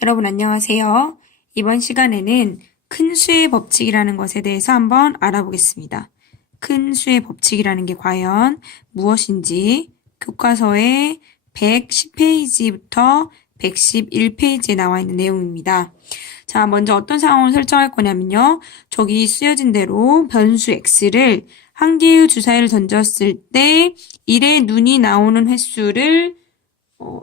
여러분 안녕하세요. 이번 시간에는 큰 수의 법칙이라는 것에 대해서 한번 알아보겠습니다. 큰 수의 법칙이라는 게 과연 무엇인지 교과서의 110페이지부터 111페이지에 나와 있는 내용입니다. 자, 먼저 어떤 상황을 설정할 거냐면요. 저기 쓰여진 대로 변수 x를 한 개의 주사위를 던졌을 때 1의 눈이 나오는 횟수를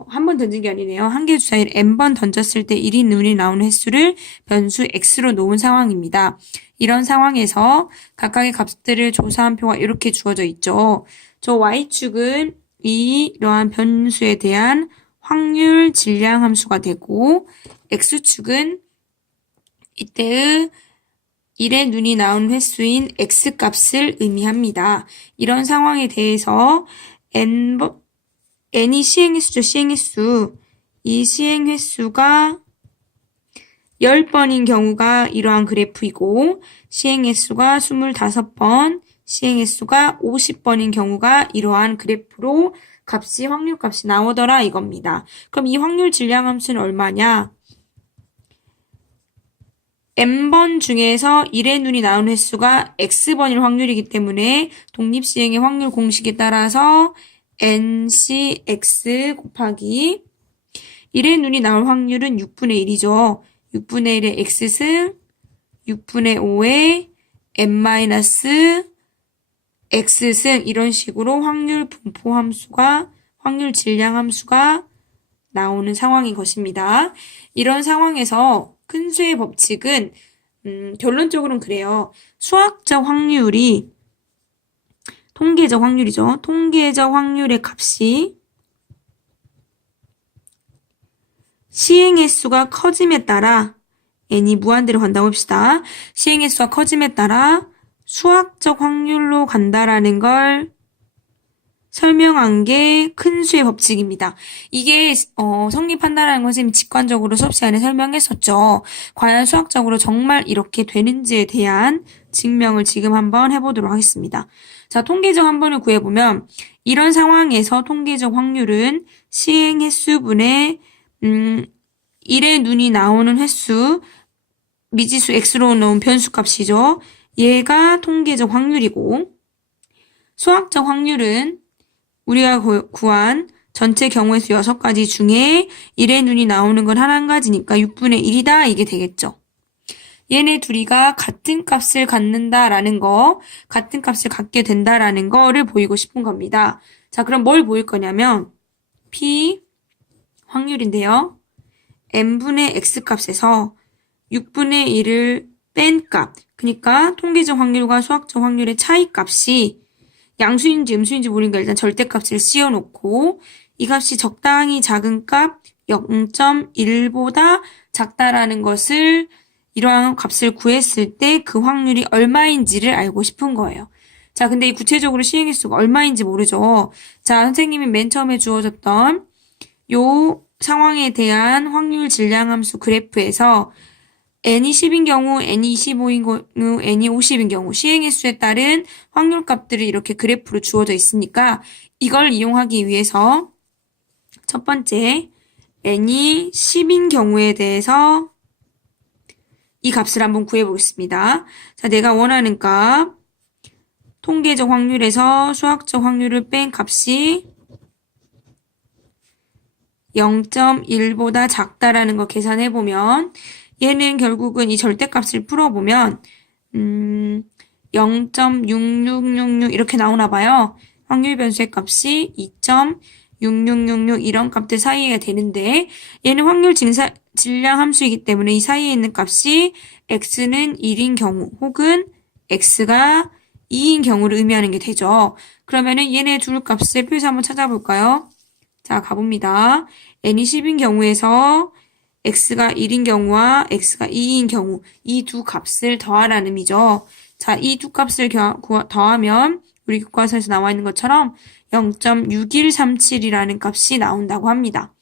한 번 던진 게 아니네요. 한 개의 주사위를 n번 던졌을 때 1이 눈이 나오는 횟수를 변수 x로 놓은 상황입니다. 이런 상황에서 각각의 값들을 조사한 표가 이렇게 주어져 있죠. 저 y축은 이러한 변수에 대한 확률 질량 함수가 되고 x축은 이때의 1의 눈이 나온 횟수인 x값을 의미합니다. 이런 상황에 대해서 n이 시행횟수죠. 시행횟수. 이 시행횟수가 10번인 경우가 이러한 그래프이고 시행횟수가 25번, 시행횟수가 50번인 경우가 이러한 그래프로 확률값이 나오더라 이겁니다. 그럼 이 확률 질량함수는 얼마냐? n번 중에서 1의 눈이 나온 횟수가 x번일 확률이기 때문에 독립시행의 확률 공식에 따라서 NCX 곱하기 1의 눈이 나올 확률은 6분의 1이죠. 6분의 1의 X승, 6분의 5의 N-X승 이런 식으로 확률 분포 함수가 확률 질량 함수가 나오는 상황인 것입니다. 이런 상황에서 큰 수의 법칙은 결론적으로는 그래요. 수학적 확률이 통계적 확률이죠. 통계적 확률의 값이 시행횟수가 커짐에 따라 n이 무한대로 간다고 합시다. 시행횟수가 커짐에 따라 수학적 확률로 간다라는 걸 설명한 게 큰 수의 법칙입니다. 이게 성립한다라는 것은 직관적으로 수업 시간에 설명했었죠. 과연 수학적으로 정말 이렇게 되는지에 대한 증명을 지금 한번 해보도록 하겠습니다. 자, 통계적 한 번을 구해보면 이런 상황에서 통계적 확률은 시행 횟수분의 1의 눈이 나오는 횟수 미지수 x로 넣은 변수값이죠. 얘가 통계적 확률이고 수학적 확률은 우리가 구한 전체 경우의 수 6가지 중에 1의 눈이 나오는 건 한 가지니까 6분의 1이다 이게 되겠죠. 얘네 둘이가 같은 값을 갖는다라는 거, 같은 값을 갖게 된다라는 거를 보이고 싶은 겁니다. 자, 그럼 뭘 보일 거냐면 P 확률인데요. n분의 x값에서 6분의 1을 뺀 값, 그러니까 통계적 확률과 수학적 확률의 차이 값이 양수인지 음수인지 모르니까 일단 절대값을 씌워놓고 이 값이 적당히 작은 값 0.1보다 작다라는 것을 이러한 값을 구했을 때 그 확률이 얼마인지를 알고 싶은 거예요. 자, 근데 이 구체적으로 시행횟수가 얼마인지 모르죠. 자, 선생님이 맨 처음에 주어졌던 요 상황에 대한 확률 질량 함수 그래프에서 n이 10인 경우, n이 25인 경우, n이 50인 경우 시행횟수에 따른 확률값들을 이렇게 그래프로 주어져 있으니까 이걸 이용하기 위해서 첫 번째 n이 10인 경우에 대해서 이 값을 한번 구해보겠습니다. 자, 내가 원하는 값 통계적 확률에서 수학적 확률을 뺀 값이 0.1보다 작다라는 거 계산해보면 얘는 결국은 이 절대값을 풀어보면 0.6666 이렇게 나오나 봐요. 확률 변수의 값이 2.6666 이런 값들 사이에 되는데 얘는 확률 질량 함수이기 때문에 이 사이에 있는 값이 x는 1인 경우 혹은 x가 2인 경우를 의미하는 게 되죠. 그러면은 얘네 둘 값을 표에서 한번 찾아볼까요? 자, 가봅니다. n이 10인 경우에서 x가 1인 경우와 x가 2인 경우 이 두 값을 더하라는 의미죠. 자, 이 두 값을 더하면 우리 교과서에서 나와 있는 것처럼 0.6137이라는 값이 나온다고 합니다.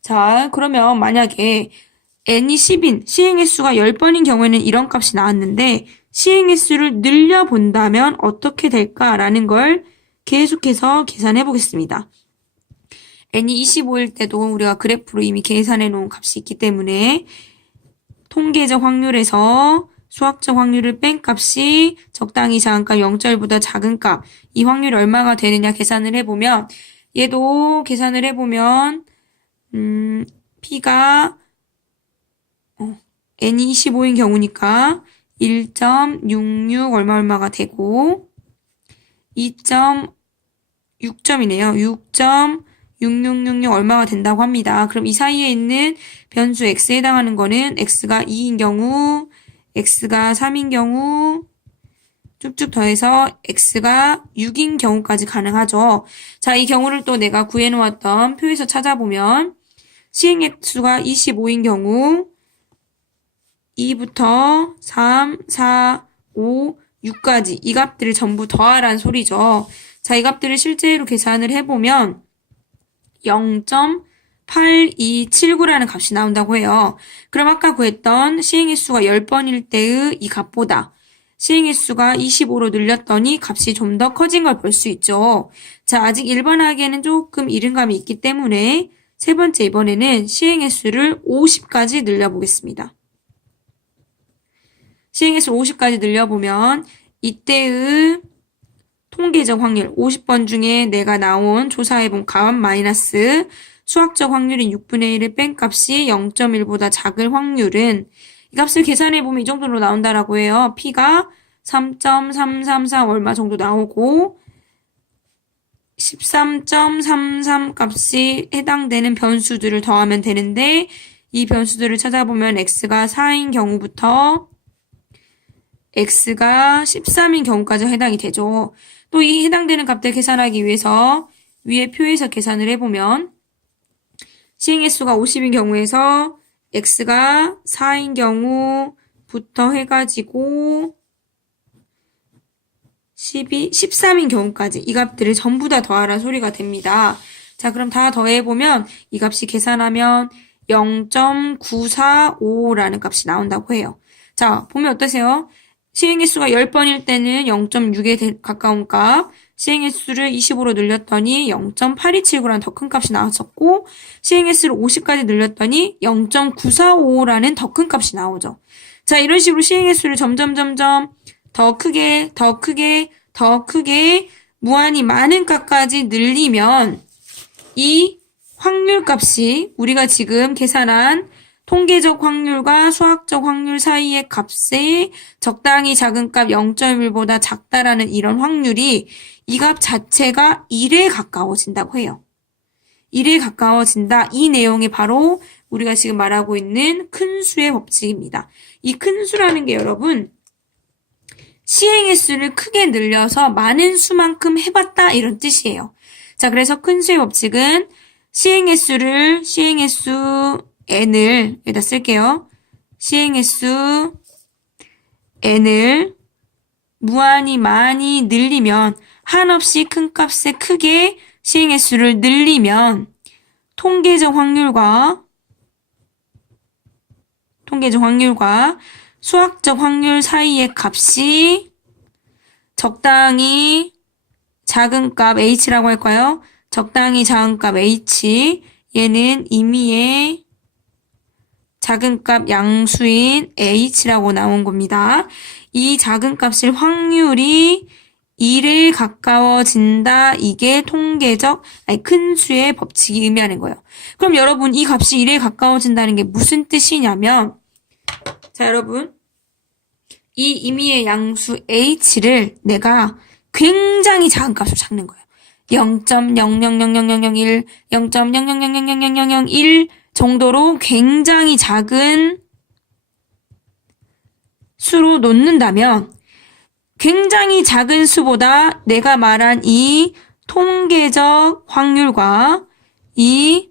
자, 그러면 만약에 n이 10인, 시행횟수가 10번인 경우에는 이런 값이 나왔는데 시행횟수를 늘려본다면 어떻게 될까라는 걸 계속해서 계산해 보겠습니다. n이 25일 때도 우리가 그래프로 이미 계산해 놓은 값이 있기 때문에 통계적 확률에서 수학적 확률을 뺀 값이 적당히 작은 값 0.1보다 작은 값, 이 확률이 얼마가 되느냐 계산을 해보면, 얘도 계산을 해보면 P가 n이 25인 경우니까 1.66 얼마가 되고 2.6점이네요. 6.6666 얼마가 된다고 합니다. 그럼 이 사이에 있는 변수 x에 해당하는 거는 x가 2인 경우, x가 3인 경우 쭉쭉 더해서 x가 6인 경우까지 가능하죠. 자, 이 경우를 또 내가 구해놓았던 표에서 찾아보면 시행액수가 25인 경우 2부터 3, 4, 5, 6까지 이 값들을 전부 더하라는 소리죠. 자, 이 값들을 실제로 계산을 해보면 0.8279라는 값이 나온다고 해요. 그럼 아까 구했던 시행횟수가 10번일 때의 이 값보다 시행횟수가 25로 늘렸더니 값이 좀 더 커진 걸 볼 수 있죠. 자, 아직 1번 하기에는 조금 이른감이 있기 때문에 세 번째 이번에는 시행횟수를 50까지 늘려보겠습니다. 시행횟수 50까지 늘려보면 이때의 통계적 확률 50번 중에 내가 나온 조사해본 값 마이너스 수학적 확률인 6분의 1을 뺀 값이 0.1보다 작을 확률은 이 값을 계산해보면 이 정도로 나온다라고 해요. P가 3.333 얼마 정도 나오고 13.33 값이 해당되는 변수들을 더하면 되는데 이 변수들을 찾아보면 x가 4인 경우부터 x가 13인 경우까지 해당이 되죠. 또 이 해당되는 값들 계산하기 위해서 위에 표에서 계산을 해보면 시행횟수가 50인 경우에서 x가 4인 경우부터 해가지고 13인 경우까지 이 값들을 전부 다 더하라 소리가 됩니다. 자, 그럼 다 더해보면 이 값이 계산하면 0.945라는 값이 나온다고 해요. 자, 보면 어떠세요? 시행횟수가 10번일 때는 0.6에 가까운 값, 시행횟수를 25로 늘렸더니 0.8279라는 더 큰 값이 나왔었고, 시행횟수를 50까지 늘렸더니 0.945라는 더 큰 값이 나오죠. 자, 이런 식으로 시행횟수를 점점 더 크게 무한히 많은 값까지 늘리면 이 확률값이 우리가 지금 계산한 통계적 확률과 수학적 확률 사이의 값이 적당히 작은 값 0.1보다 작다라는 이런 확률이 이 값 자체가 1에 가까워진다고 해요. 1에 가까워진다. 이 내용이 바로 우리가 지금 말하고 있는 큰 수의 법칙입니다. 이 큰 수라는 게 여러분 시행의 수를 크게 늘려서 많은 수만큼 해봤다 이런 뜻이에요. 자, 그래서 큰 수의 법칙은 시행의 수 n을 여기다 쓸게요. 시행의 수 n을 무한히 많이 늘리면 한없이 큰 값에 크게 시행의 수를 늘리면 통계적 확률과 수학적 확률 사이의 값이 적당히 작은 값 h라고 할까요? 적당히 작은 값 h, 얘는 임의의 작은 값 양수인 h라고 나온 겁니다. 이 작은 값의 확률이 1에 가까워진다. 이게 큰 수의 법칙이 의미하는 거예요. 그럼 여러분 이 값이 1에 가까워진다는 게 무슨 뜻이냐면 자, 여러분 이 임의의 양수 h를 내가 굉장히 작은 값으로 찾는 거예요. 0.0000001, 0.000000001 정도로 굉장히 작은 수로 놓는다면 굉장히 작은 수보다 내가 말한 이 통계적 확률과 이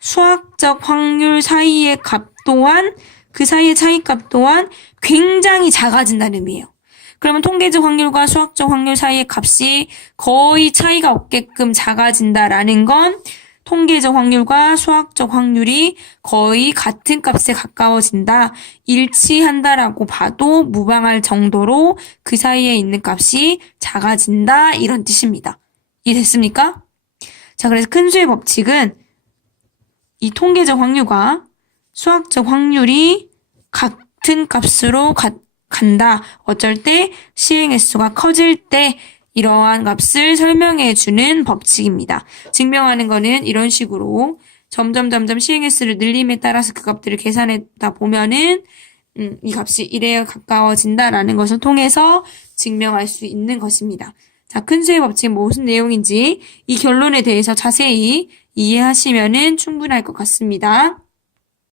수학적 확률 사이의 값 또한 그 사이의 차이값 또한 굉장히 작아진다는 의미예요. 그러면 통계적 확률과 수학적 확률 사이의 값이 거의 차이가 없게끔 작아진다라는 건 통계적 확률과 수학적 확률이 거의 같은 값에 가까워진다, 일치한다라고 봐도 무방할 정도로 그 사이에 있는 값이 작아진다 이런 뜻입니다. 이해됐습니까? 자, 그래서 큰 수의 법칙은 이 통계적 확률과 수학적 확률이 같은 값으로 간다. 어쩔 때 시행 횟수가 커질 때 이러한 값을 설명해 주는 법칙입니다. 증명하는 거는 이런 식으로 점점 시행 횟수를 늘림에 따라서 그 값들을 계산하다 보면은 이 값이 1에 가까워진다라는 것을 통해서 증명할 수 있는 것입니다. 자, 큰 수의 법칙이 무슨 내용인지 이 결론에 대해서 자세히 이해하시면은 충분할 것 같습니다.